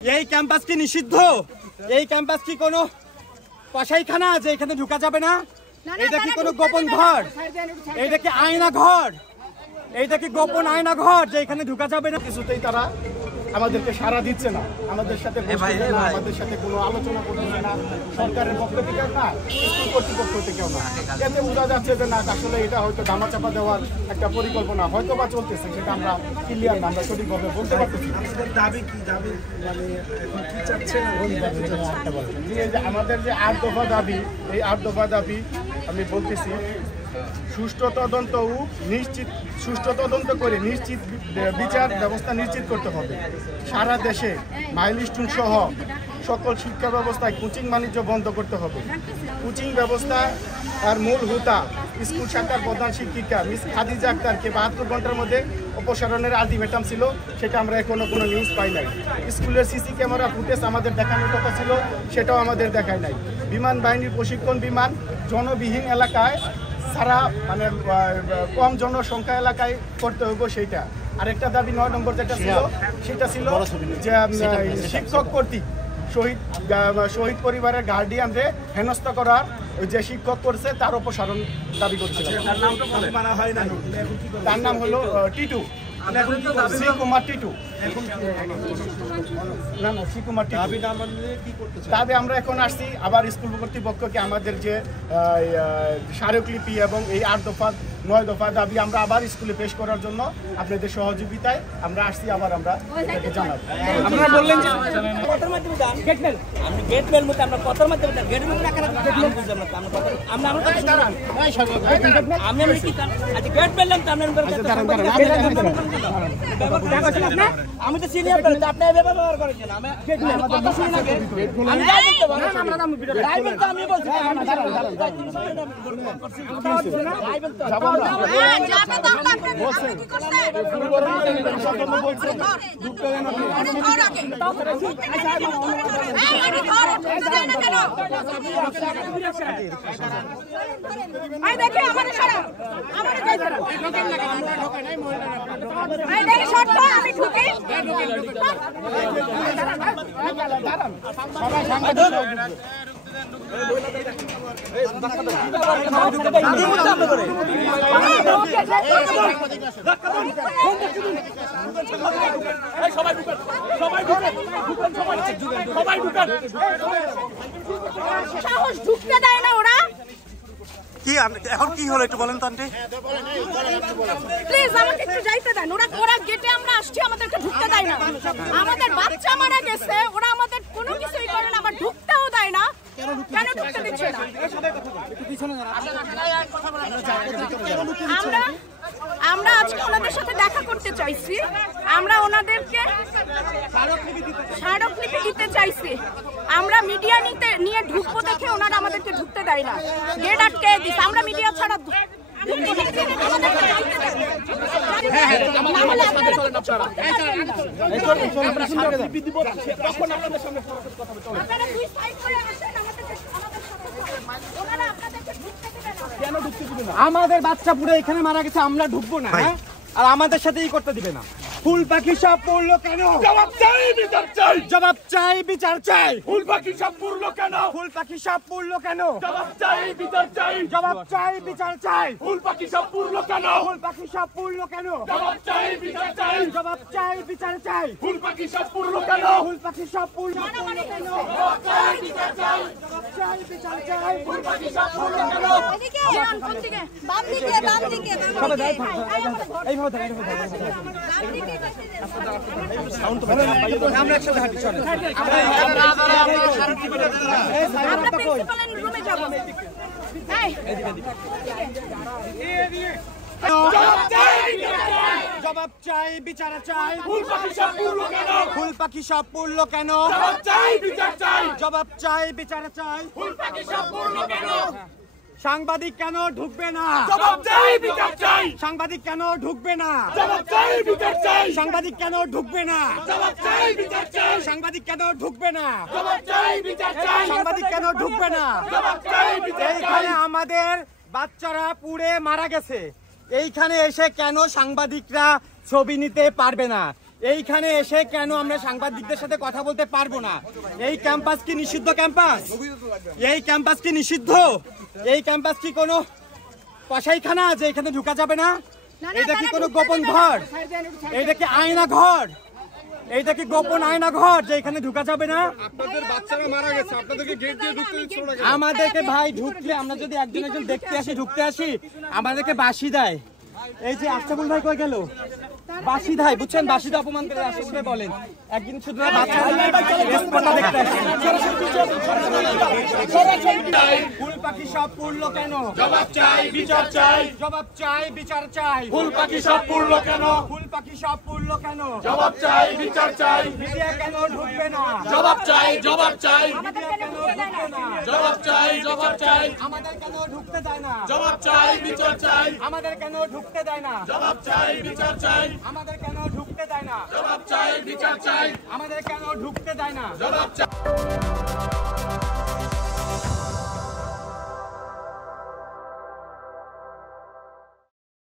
এই ক্যাম্পাস কি নিষিদ্ধ? এই ক্যাম্পাস কি কোনো কসাইখানা আছে? এখানে ঢোকা যাবে না? এটা কি কোনো গোপন ঘর? এটা কি আয়না ঘর? এইটা কি গোপন আয়না ঘর যে এখানে ঢোকা যাবে না? কিছুতেই তারা আমাদেরকে সাড়া দিচ্ছে না, আমাদের সাথে আমাদের সাথে কোনো আলোচনা করছে না, সরকারের পক্ষ থেকে না, স্কুল কর্তৃপক্ষ থেকেও না। এতে বোঝা যাচ্ছে যে না, আসলে এটা হয়তো ধামাচাপা দেওয়ার একটা পরিকল্পনা হয়তো বা চলতেছে, সেটা আমরা ক্লিয়ার না, আমরা সঠিকভাবে বলতে পারতেছি। দাবি কি দাবি মানে এখন কি চাচ্ছেন? আমাদের যে 8 দফা দাবি, এই 8 দফা দাবি আমি বলতেছি, সুষ্ঠু তদন্ত ও সুষ্ঠু তদন্ত করে নিশ্চিত বিচার ব্যবস্থা নিশ্চিত করতে হবে। সারা দেশে মাইলস্টোন সহ সকল শিক্ষা ব্যবস্থায় কোচিং বাণিজ্য বন্ধ করতে হবে। কোচিং ব্যবস্থা আর মূল হোতা স্কুল শাখার প্রধান শিক্ষিকা মিস খাদিজা আক্তারকে 72 ঘন্টার মধ্যে অপসারণের আলটিমেটাম ছিল, সেটা আমরা এখনো কোনো নিউজ পাই নাই। স্কুলের সিসি ক্যামেরা ফুটেজ আমাদের দেখানোর কথা ছিল, সেটাও আমাদের দেখায় নাই। বিমান বাহিনীর প্রশিক্ষণ বিমান জনবিহীন এলাকায় সারা মানে কম জনসংখ্যা এলাকায় করতে হইব সেইটা। আরেকটা দাবি 9 নম্বর যেটা ছিল, সেটা ছিল যে শিক্ষক কর্তৃক শহীদ পরিবারের গার্ডিয়ানদের হেনস্থা করার ওই যে শিক্ষক করছে তার অপসারণ দাবি করছিল। তার নাম হলো টিটু, শ্রীকুমার টিটু। তবে আমরা এখন আসছি আবার স্কুল কর্তৃপক্ষকে আমাদের যে স্মারকলিপি এবং এই 8 দফা 9 দফা দাবি আমরা আবার স্কুলে পেশ করার জন্য আপনাদের সহযোগিতায় আমরা আসছি, আবার আমরা জানাবো। আপনারা বললেন যে কথার মাধ্যমে যান গেটমেল, আমি গেটমেল মতে আমরা কথার মাধ্যমে যান গেটমেল না কেন বুঝলাম না। আমরা আমরা কথা শুনুন, আমি আমি কি আচ্ছা গেটমেল নাম তো আমরা আমি তো সিনিয়র বলে আপনি ব্যবহার করেছেন। আমি কথা শুনি না, আমি যাই বলতে পারি না, আমরা নাম ড্রাইভার তো আমি বলছি সাহস ঢুকতে দেয় না ওরা। কি এখন কি হলো একটু বলেন তো আন্টি, প্লিজ আমাকে একটু যাইতে দেন। ওরা গেটে আমরা আসছি, আমাদেরকে ঢুকতে দেয় না। আমাদের বাচ্চা মারা গেছে, ওরা আমাদের কোনো কিছুই করে না, আবার ঢুকতেও দেয় না। কেন ঢুকতে দিচ্ছে না? আমরা আজকে ওনাদের সাথে দেখা করতে চাইছি, আমরা ওনাদেরকে স্মারকলিপি দিতে চাইছি। আমরা মিডিয়া নিয়ে ঢুকবো দেখে ওনারা আমাদেরকে ঢুকতে দেয় না, গেট আটকে দিচ্ছে। আমরা মিডিয়া ছাড়া আমাদের বাচ্চা পুরো এখানে মারা গেছে, আমরা ঢুকবো না? আর আমাদের সাথে এই করতে দিবে না? ফুল পাখি সব পড়লো কেন? জবাব চাই, বিচার চাই। জবাব চাই, বিচার চাই। ফুল পাখি সব পড়লো কেন? ফুল পাখি সব পড়লো কেন? জবাব চাই, বিচার চাই। জবাব চাই, বিচার চাই। ফুল পাখি সব পড়লো কেন? ফুল পাখি সব পড়লো কেন? জবাব চাই, বিচার চাই। জবাব চাই, বিচার চাই। ফুল পাখি সব পড়লো কেন? ফুল পাখি সব পড়লো কেন? জবাব চাই, বিচার চাই। জবাব চাই, বিচার চাই। ফুল পাখি সব পড়লো কেন? এদিকে কোন দিকে? বাম দিকে, বাম দিকে, বাম দিকে। এইভাবে থাক, এইভাবে থাক। বাম দিকে আমরা একসাথে হাঁটি, চলো। আমরা প্রিন্সিপালের রুমে যাব। জবাব চাই, বিচার চাই। ফুল পাখি সব পড়লো কেন? ফুল পাখি সব পড়লো কেন? জবাব চাই, বিচার চাই। জবাব চাই, বিচার চাই। ফুল পাখি সব পড়লো কেন? সাংবাদিক কেন ঢুকবে না? জবাব চাই, বিচার চাই। সাংবাদিক কেন ঢুকবে না? জবাব চাই, বিচার চাই। সাংবাদিক কেন ঢুকবে না? জবাব চাই, বিচার চাই। সাংবাদিক কেন ঢুকবে না? জবাব চাই, বিচার চাই। সাংবাদিক কেন ঢুকবে না? জবাব চাই, বিচার চাই। এইখানে আমাদের বাচ্চারা পুড়ে মারা গেছে, এইখানে এসে কেন সাংবাদিকরা ছবি নিতে পারবে না? এইখানে এসে কেন আমরা সাংবাদিকদের সাথে কথা বলতে পারবো না? এই ক্যাম্পাস কি নিষিদ্ধ ক্যাম্পাস? এই ক্যাম্পাস কি নিষিদ্ধ? এই ক্যাম্পাস কি কোনো কসাইখানা আছে এখানে ঢোকা যাবে না? এটা কি কোনো গোপন ঘর? এইটা কি আয়না ঘর? এইটা কি গোপন আয়না ঘর যে এখানে ঢোকা যাবে না? আপনাদের বাচ্চারা মারা গেছে, আপনাদেরকে গেট দিয়ে ঢুকতে দিচ্ছিল না কেন? আমাদেরকে ভাই ঢুকলে আমরা যদি একজন একজন দেখতে আসি ঢুকতে আসি আমাদেরকে বাঁশি দেয়। এই যে আশরাফুল ভাই কই গেল? বাঁশি দেয়, বুঝছেন? বাঁশি দিয়ে অপমান করে আশরাফুল ভাই বলেন একদিন শুধু বাচ্চা দেখতে আসি। ফুল পাখি সব পড়লো কেন? জবাব চাই, বিচার চাই। জবাব চাই, বিচার চাই। ফুল পাখি সব পড়লো কেন? ফুল পাখি সব পড়লো কেন? জবাব চাই, বিচার চাই। মিডিয়া কেন ঢুকবে না? জবাব চাই, জবাব চাই। মিডিয়া কেন ঢুকবে না? জবাব চাই, জবাব চাই। আমাদের কেন ঢুকতে দেয় না? জবাব চাই, বিচার চাই। আমাদের কেন ঢুকতে দেয় না? জবাব চাই, বিচার চাই। আমাদের কেন ঢুকতে দেয় না? জবাব চাই, বিচার চাই। আমাদের কেন ঢুকতে দেয় না? জবাব চাই।